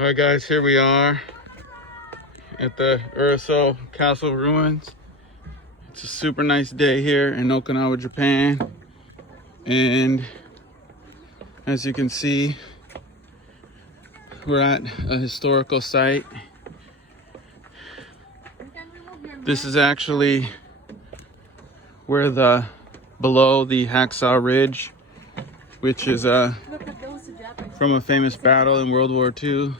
Alright guys, here we are at the Urasoe Castle ruins. It's a super nice day here in Okinawa, Japan. And as you can see, we're at a historical site. This is actually where below the Hacksaw Ridge, which is from a famous battle in World War II.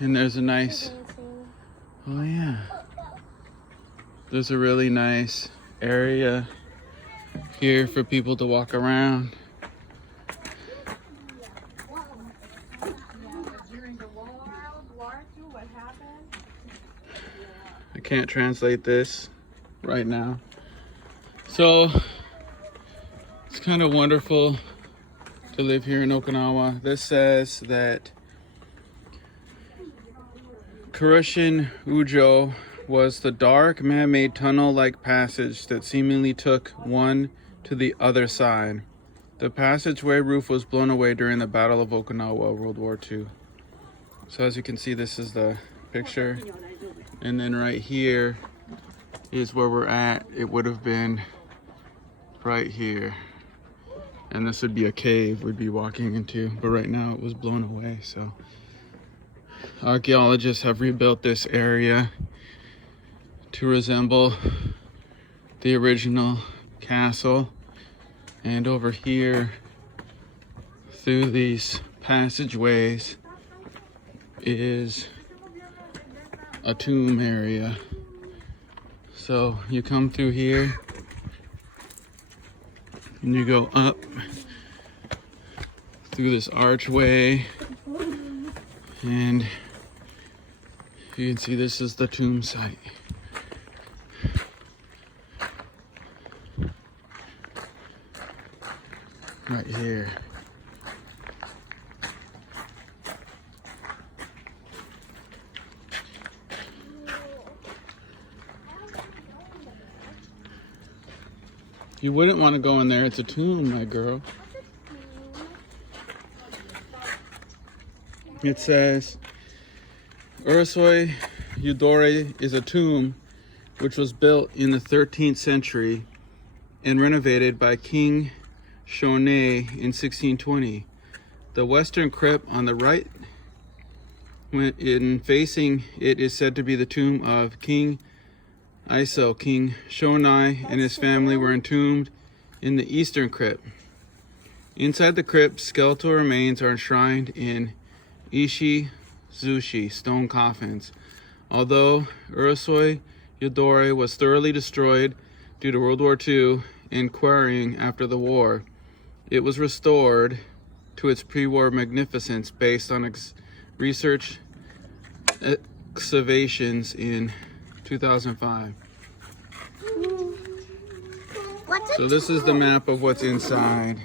And there's a nice, oh yeah, there's a really nice area here for people to walk around. I can't translate this right now. So it's kind of wonderful to live here in Okinawa. This says that Kuroshin Ujo was the dark man-made tunnel-like passage that seemingly took one to the other side. The passageway roof was blown away during the Battle of Okinawa, World War II. So as you can see, this is the picture. And then right here is where we're at. It would have been right here. And this would be a cave we'd be walking into. But right now it was blown away, so. Archaeologists have rebuilt this area to resemble the original castle. And over here, through these passageways, is a tomb area. So you come through here and you go up through this archway, and you can see this is the tomb site. Right here. You wouldn't want to go in there. It's a tomb, my girl. It says, Urasoe Yudore is a tomb which was built in the 13th century and renovated by King Shonei in 1620. The western crypt on the right, when facing it, is said to be the tomb of King Iso. King Shonai and his family were entombed in the eastern crypt. Inside the crypt, skeletal remains are enshrined in Ishi-zushi stone coffins. Although Urasoe Yudore was thoroughly destroyed due to World War II and quarrying after the war, it was restored to its pre-war magnificence based on research excavations in 2005. So this is the map of what's inside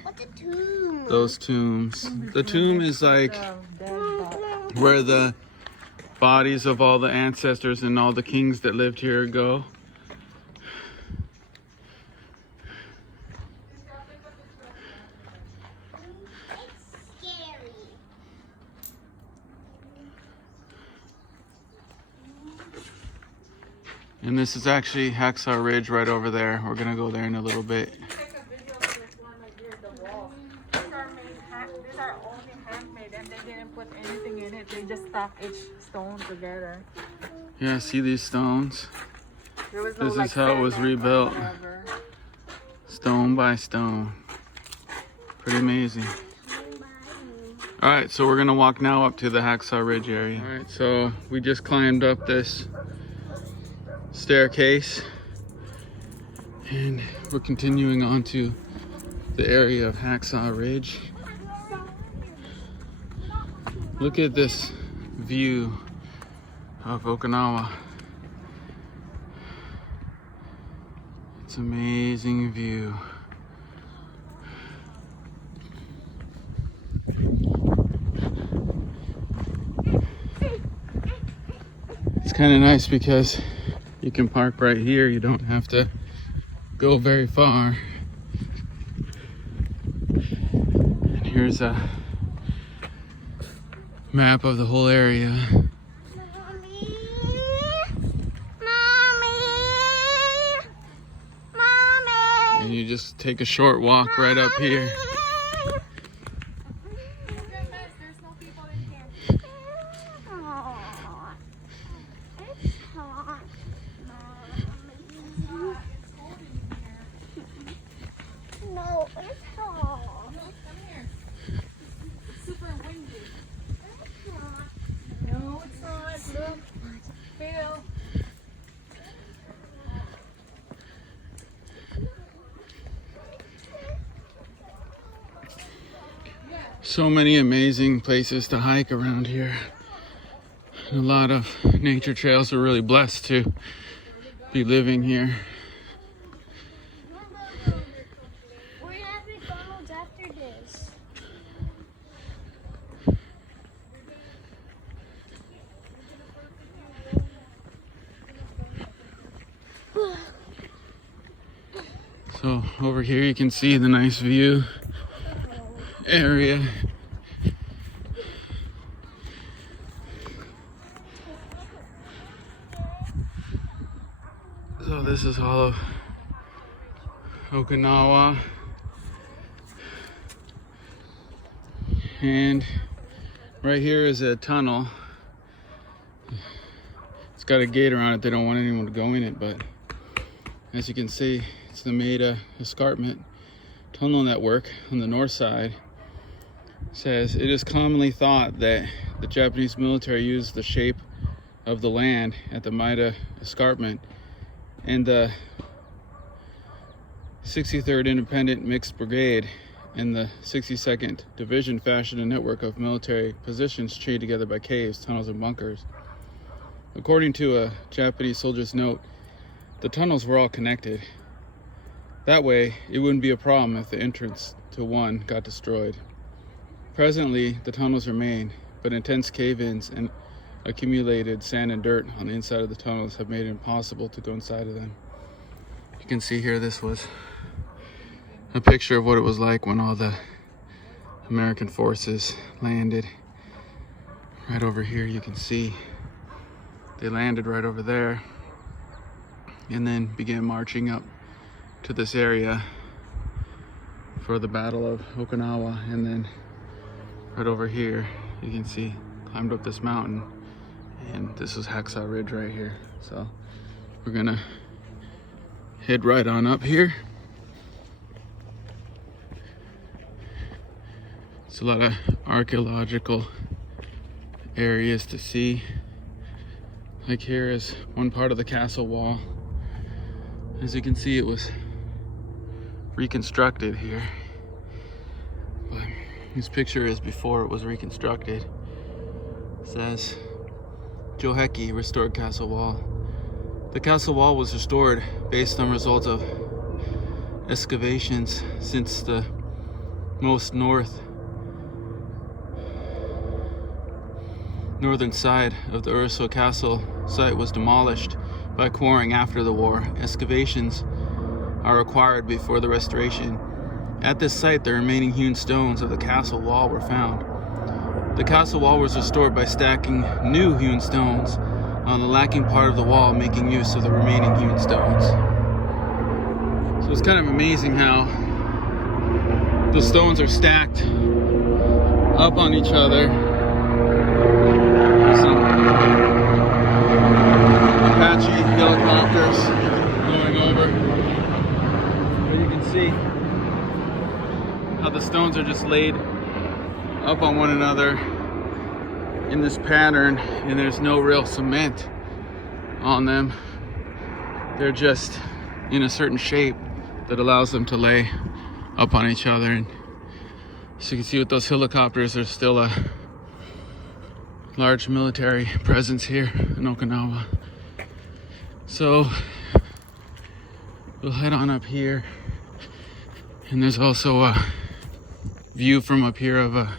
those tombs. The tomb is like where the bodies of all the ancestors and all the kings that lived here go. And this is actually Hacksaw Ridge right over there. We're gonna go there in a little bit. These are only handmade and they didn't put anything in it. They just stuck each stone together. Yeah, see these stones? There was no, This is how it was rebuilt. Stone by stone. Pretty amazing. Alright, so we're gonna walk now up to the Hacksaw Ridge area. Alright, so we just climbed up this staircase and we're continuing on to the area of Hacksaw Ridge. Look at this view of Okinawa. It's an amazing view. It's kind of nice because you can park right here. You don't have to go very far. And here's map of the whole area. Mommy. Mommy. Mommy. And you just take a short walk right up here. There's no people in here. Aw, it's hot, Mommy. No, it's hot. Come here. It's super windy. No, it's not. Look. Phil. So many amazing places to hike around here. A lot of nature trails. We're really blessed to be living here. We're at McDonald's after this. So over here you can see the nice view area. So this is all of Okinawa. And right here is a tunnel. It's got a gate around it. They don't want anyone to go in it, but as you can see, it's the Maida Escarpment Tunnel Network on the north side. It says it is commonly thought that the Japanese military used the shape of the land at the Maida Escarpment and the 63rd Independent Mixed Brigade and the 62nd Division fashioned a network of military positions chained together by caves, tunnels, and bunkers. According to a Japanese soldier's note, the tunnels were all connected. That way, it wouldn't be a problem if the entrance to one got destroyed. Presently, the tunnels remain, but intense cave-ins and accumulated sand and dirt on the inside of the tunnels have made it impossible to go inside of them. You can see here, this was a picture of what it was like when all the American forces landed. Right over here, you can see they landed right over there and then began marching up to this area for the Battle of Okinawa. And then right over here, you can see climbed up this mountain, and this is Hacksaw Ridge right here. So we're gonna head right on up here. It's a lot of archaeological areas to see. Like here is one part of the castle wall. As you can see, it was reconstructed here. But this picture is before it was reconstructed. It says Joheki restored castle wall. The castle wall was restored based on results of excavations since the most northern side of the Urasoe Castle site was demolished by quarrying after the war. Excavations are required before the restoration. At this site, the remaining hewn stones of the castle wall were found. The castle wall was restored by stacking new hewn stones on the lacking part of the wall, making use of the remaining hewn stones. So it's kind of amazing how the stones are stacked up on each other. Some Apache helicopters going over. But you can see how the stones are just laid up on one another in this pattern, and there's no real cement on them. They're just in a certain shape that allows them to lay up on each other. And as you can see with those helicopters, there's still a large military presence here in Okinawa. So we'll head on up here, and there's also a view from up here of a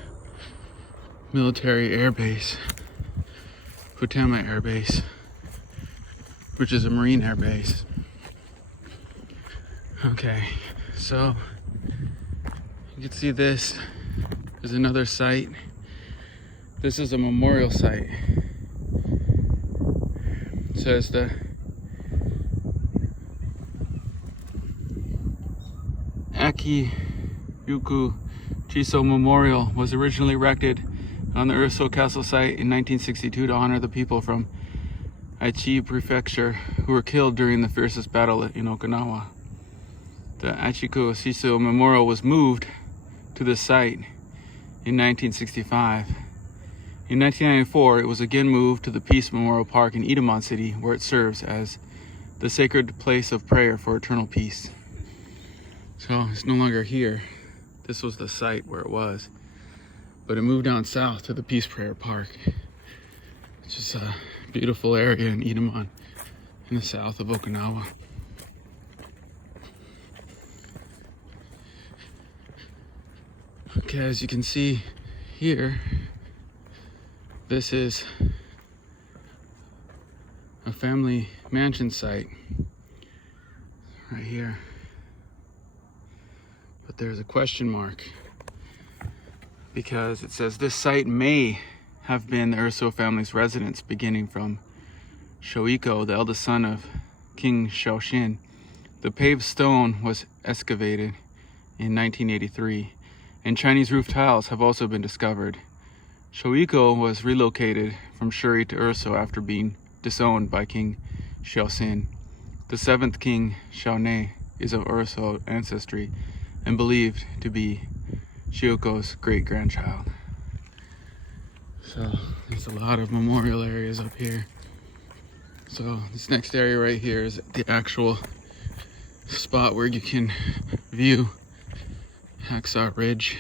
military air base, Futama Air Base, which is a Marine air base. Okay, so you can see this is another site This is a memorial site. It says the Achiku Memorial was originally erected on the Urasoe Castle site in 1962 to honor the people from Aichi Prefecture who were killed during the fiercest battle in Okinawa. The Achiku Memorial was moved to this site in 1965. In 1994, it was again moved to the Peace Memorial Park in Idamon City, where it serves as the sacred place of prayer for eternal peace. So it's no longer here. This was the site where it was. But it moved down south to the Peace Prayer Park. It's just a beautiful area in Idamon, in the south of Okinawa. Okay, as you can see here, this is a family mansion site right here. But there's a question mark because it says this site may have been the Urasoe family's residence beginning from Shoiko, the eldest son of King Shaoshin. The paved stone was excavated in 1983, and Chinese roof tiles have also been discovered. Shoiko was relocated from Shuri to Urasoe after being disowned by King Shaoxin. The seventh king, Shaone, is of Urasoe ancestry and believed to be Shioko's great-grandchild. So there's a lot of memorial areas up here. So this next area right here is the actual spot where you can view Hacksaw Ridge.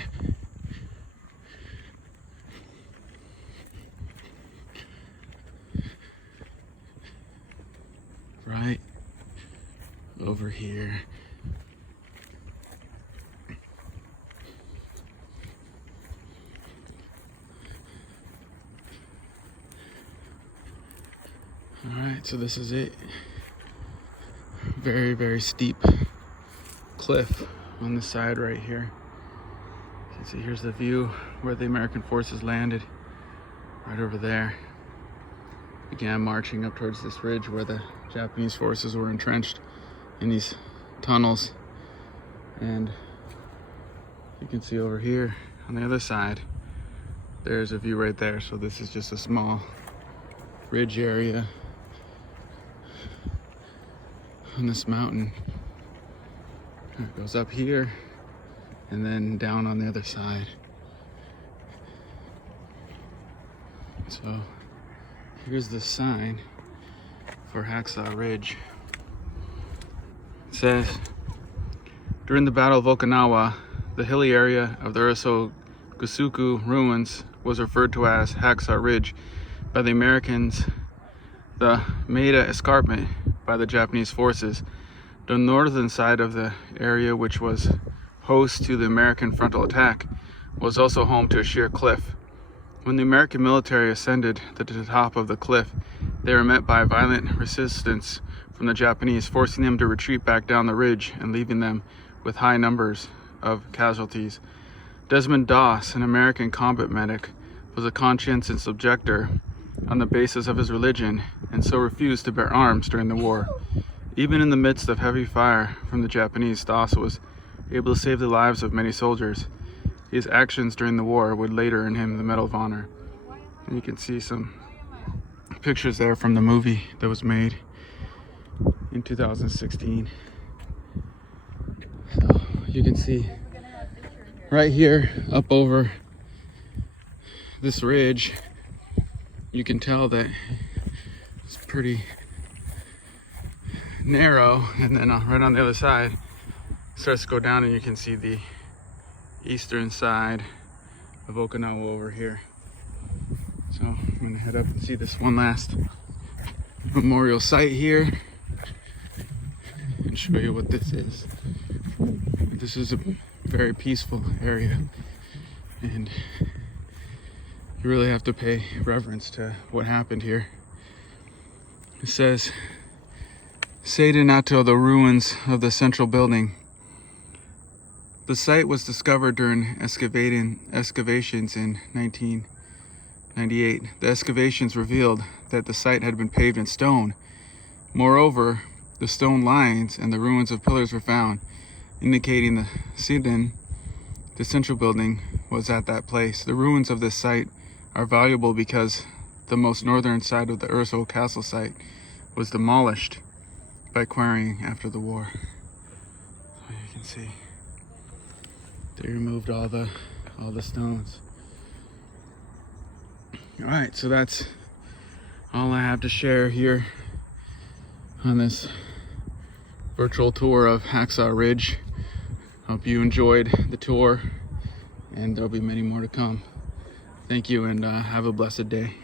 Right over here. Alright, so this is it. Very, very steep cliff on the side right here. You can see here's the view where the American forces landed, right over there. Began marching up towards this ridge where the Japanese forces were entrenched in these tunnels. And you can see over here on the other side, there's a view right there. So this is just a small ridge area on this mountain. It goes up here and then down on the other side. So here's the sign for Hacksaw Ridge. It says, during the Battle of Okinawa, the hilly area of the Urasoe Gusuku ruins was referred to as Hacksaw Ridge by the Americans, the Maeda Escarpment by the Japanese forces. The northern side of the area, which was host to the American frontal attack, was also home to a sheer cliff. When the American military ascended to the top of the cliff, they were met by violent resistance from the Japanese, forcing them to retreat back down the ridge and leaving them with high numbers of casualties. Desmond Doss, an American combat medic, was a conscientious objector on the basis of his religion, and so refused to bear arms during the war. Even in the midst of heavy fire from the Japanese, Doss was able to save the lives of many soldiers. His actions during the war would later earn him the Medal of Honor. And you can see some pictures there from the movie that was made in 2016. So you can see right here up over this ridge, you can tell that it's pretty narrow, and then right on the other side it starts to go down, and you can see the eastern side of Okinawa over here. So I'm gonna head up and see this one last memorial site here and show you what this is. This is a very peaceful area, and you really have to pay reverence to what happened here. It says, Seidanato, the ruins of the central building. The site was discovered during excavations in 98. The excavations revealed that the site had been paved in stone. Moreover, the stone lines and the ruins of pillars were found, indicating the Sidon, the central building, was at that place. The ruins of this site are valuable because the most northern side of the Urasoe Castle site was demolished by quarrying after the war. So you can see they removed all the stones. All right, so that's all I have to share here on this virtual tour of Hacksaw Ridge. Hope you enjoyed the tour, and there'll be many more to come. Thank you, and have a blessed day.